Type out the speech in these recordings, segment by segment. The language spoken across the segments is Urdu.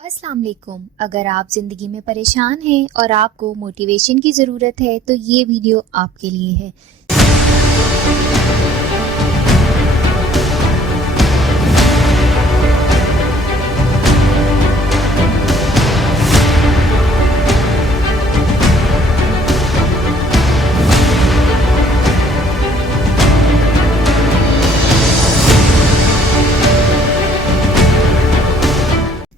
السلام علیکم۔ اگر آپ زندگی میں پریشان ہیں اور آپ کو موٹیویشن کی ضرورت ہے تو یہ ویڈیو آپ کے لیے ہے۔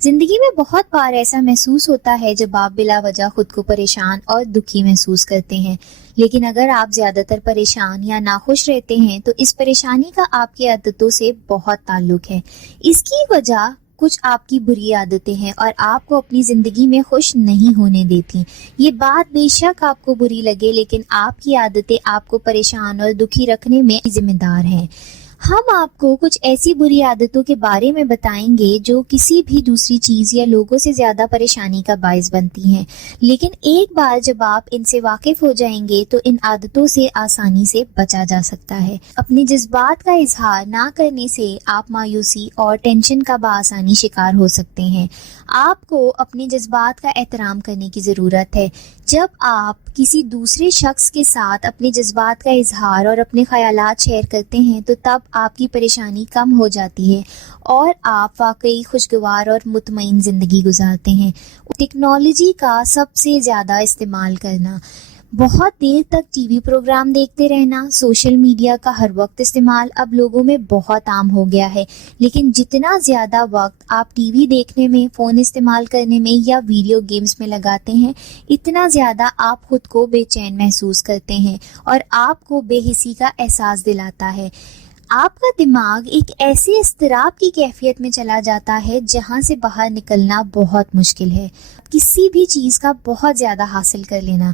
زندگی میں بہت بار ایسا محسوس ہوتا ہے جب آپ بلا وجہ خود کو پریشان اور دکھی محسوس کرتے ہیں، لیکن اگر آپ زیادہ تر پریشان یا ناخوش رہتے ہیں تو اس پریشانی کا آپ کی عادتوں سے بہت تعلق ہے۔ اس کی وجہ کچھ آپ کی بری عادتیں ہیں اور آپ کو اپنی زندگی میں خوش نہیں ہونے دیتی۔ یہ بات بے شک آپ کو بری لگے، لیکن آپ کی عادتیں آپ کو پریشان اور دکھی رکھنے میں ذمہ دار ہیں۔ ہم آپ کو کچھ ایسی بری عادتوں کے بارے میں بتائیں گے جو کسی بھی دوسری چیز یا لوگوں سے زیادہ پریشانی کا باعث بنتی ہیں، لیکن ایک بار جب آپ ان سے واقف ہو جائیں گے تو ان عادتوں سے آسانی سے بچا جا سکتا ہے۔ اپنے جذبات کا اظہار نہ کرنے سے آپ مایوسی اور ٹینشن کا بآسانی شکار ہو سکتے ہیں۔ آپ کو اپنے جذبات کا احترام کرنے کی ضرورت ہے۔ جب آپ کسی دوسرے شخص کے ساتھ اپنے جذبات کا اظہار اور اپنے خیالات شیئر کرتے ہیں تو تب آپ کی پریشانی کم ہو جاتی ہے اور آپ واقعی خوشگوار اور مطمئن زندگی گزارتے ہیں۔ ٹیکنالوجی کا سب سے زیادہ استعمال کرنا، بہت دیر تک ٹی وی پروگرام دیکھتے رہنا، سوشل میڈیا کا ہر وقت استعمال اب لوگوں میں بہت عام ہو گیا ہے، لیکن جتنا زیادہ وقت آپ ٹی وی دیکھنے میں، فون استعمال کرنے میں یا ویڈیو گیمز میں لگاتے ہیں، اتنا زیادہ آپ خود کو بے چین محسوس کرتے ہیں اور آپ کو بے حسی کا احساس دلاتا ہے۔ آپ کا دماغ ایک ایسی اضطراب کی کیفیت میں چلا جاتا ہے جہاں سے باہر نکلنا بہت مشکل ہے۔ کسی بھی چیز کا بہت زیادہ حاصل کر لینا۔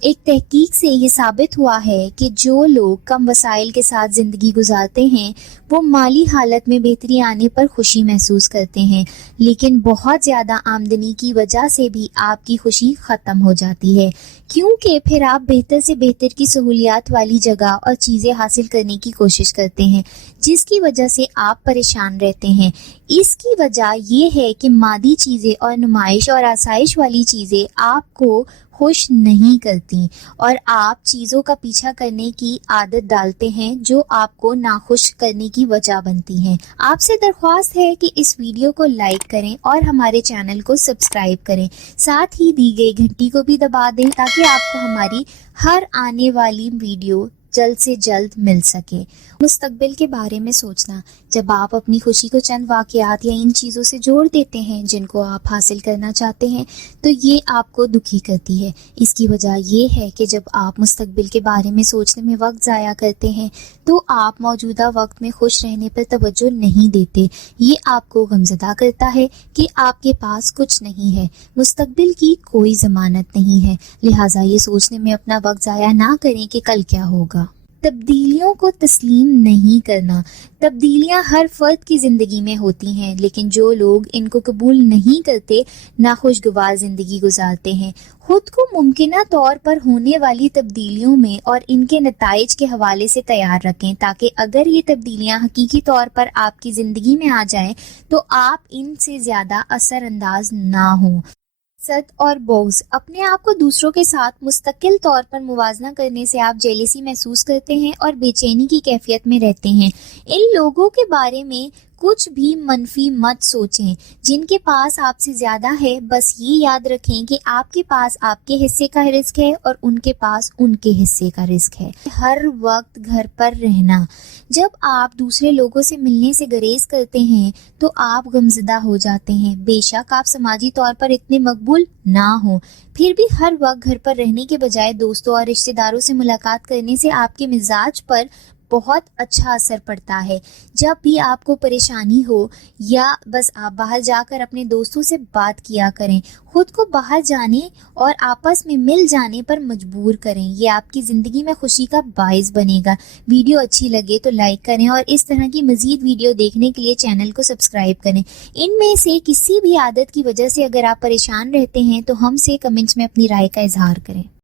ایک تحقیق سے یہ ثابت ہوا ہے کہ جو لوگ کم وسائل کے ساتھ زندگی گزارتے ہیں وہ مالی حالت میں بہتری آنے پر خوشی محسوس کرتے ہیں، لیکن بہت زیادہ آمدنی کی وجہ سے بھی آپ کی خوشی ختم ہو جاتی ہے، کیونکہ پھر آپ بہتر سے بہتر کی سہولیات والی جگہ اور چیزیں حاصل کرنے کی کوشش کرتے ہیں، جس کی وجہ سے آپ پریشان رہتے ہیں۔ اس کی وجہ یہ ہے کہ مادی چیزیں اور نمائش اور آسائش والی چیزیں آپ کو خوش نہیں کرتی اور آپ چیزوں کا پیچھا کرنے کی عادت ڈالتے ہیں جو آپ کو ناخوش کرنے کی وجہ بنتی ہیں۔ آپ سے درخواست ہے کہ اس ویڈیو کو لائک کریں اور ہمارے چینل کو سبسکرائب کریں، ساتھ ہی دی گئی گھنٹی کو بھی دبا دیں تاکہ آپ کو ہماری ہر آنے والی ویڈیو جلد سے جلد مل سکے۔ مستقبل کے بارے میں سوچنا، جب آپ اپنی خوشی کو چند واقعات یا ان چیزوں سے جوڑ دیتے ہیں جن کو آپ حاصل کرنا چاہتے ہیں تو یہ آپ کو دکھی کرتی ہے۔ اس کی وجہ یہ ہے کہ جب آپ مستقبل کے بارے میں سوچنے میں وقت ضائع کرتے ہیں تو آپ موجودہ وقت میں خوش رہنے پر توجہ نہیں دیتے۔ یہ آپ کو غمزدہ کرتا ہے کہ آپ کے پاس کچھ نہیں ہے، مستقبل کی کوئی ضمانت نہیں ہے، لہٰذا یہ سوچنے میں اپنا وقت ضائع نہ کریں کہ کل کیا ہوگا۔ تبدیلیوں کو تسلیم نہیں کرنا، تبدیلیاں ہر فرد کی زندگی میں ہوتی ہیں، لیکن جو لوگ ان کو قبول نہیں کرتے ناخوشگوار زندگی گزارتے ہیں۔ خود کو ممکنہ طور پر ہونے والی تبدیلیوں میں اور ان کے نتائج کے حوالے سے تیار رکھیں تاکہ اگر یہ تبدیلیاں حقیقی طور پر آپ کی زندگی میں آ جائیں تو آپ ان سے زیادہ اثر انداز نہ ہوں۔ حسد اور بغض، اپنے آپ کو دوسروں کے ساتھ مستقل طور پر موازنہ کرنے سے آپ جیلسی محسوس کرتے ہیں اور بے چینی کی کیفیت میں رہتے ہیں۔ ان لوگوں کے بارے میں کچھ بھی منفی مت سوچیں جن کے پاس آپ سے زیادہ ہے، بس یہ یاد رکھیں کہ آپ کے پاس آپ کے حصے کا رزق ہے اور ان کے پاس ان کے حصے کا رزق ہے۔ ہر وقت گھر پر رہنا، جب آپ دوسرے لوگوں سے ملنے سے گریز کرتے ہیں تو آپ غمزدہ ہو جاتے ہیں، بے شک آپ سماجی طور پر اتنے مقبول نہ ہوں، پھر بھی ہر وقت گھر پر رہنے کے بجائے دوستوں اور رشتہ داروں سے ملاقات کرنے سے آپ کے مزاج پر بہت اچھا اثر پڑتا ہے۔ جب بھی آپ کو پریشانی ہو یا بس آپ باہر جا کر اپنے دوستوں سے بات کیا کریں، خود کو باہر جانے اور آپس میں مل جانے پر مجبور کریں، یہ آپ کی زندگی میں خوشی کا باعث بنے گا۔ ویڈیو اچھی لگے تو لائک کریں اور اس طرح کی مزید ویڈیو دیکھنے کے لیے چینل کو سبسکرائب کریں۔ ان میں سے کسی بھی عادت کی وجہ سے اگر آپ پریشان رہتے ہیں تو ہم سے کمنٹس میں اپنی رائے کا اظہار کریں۔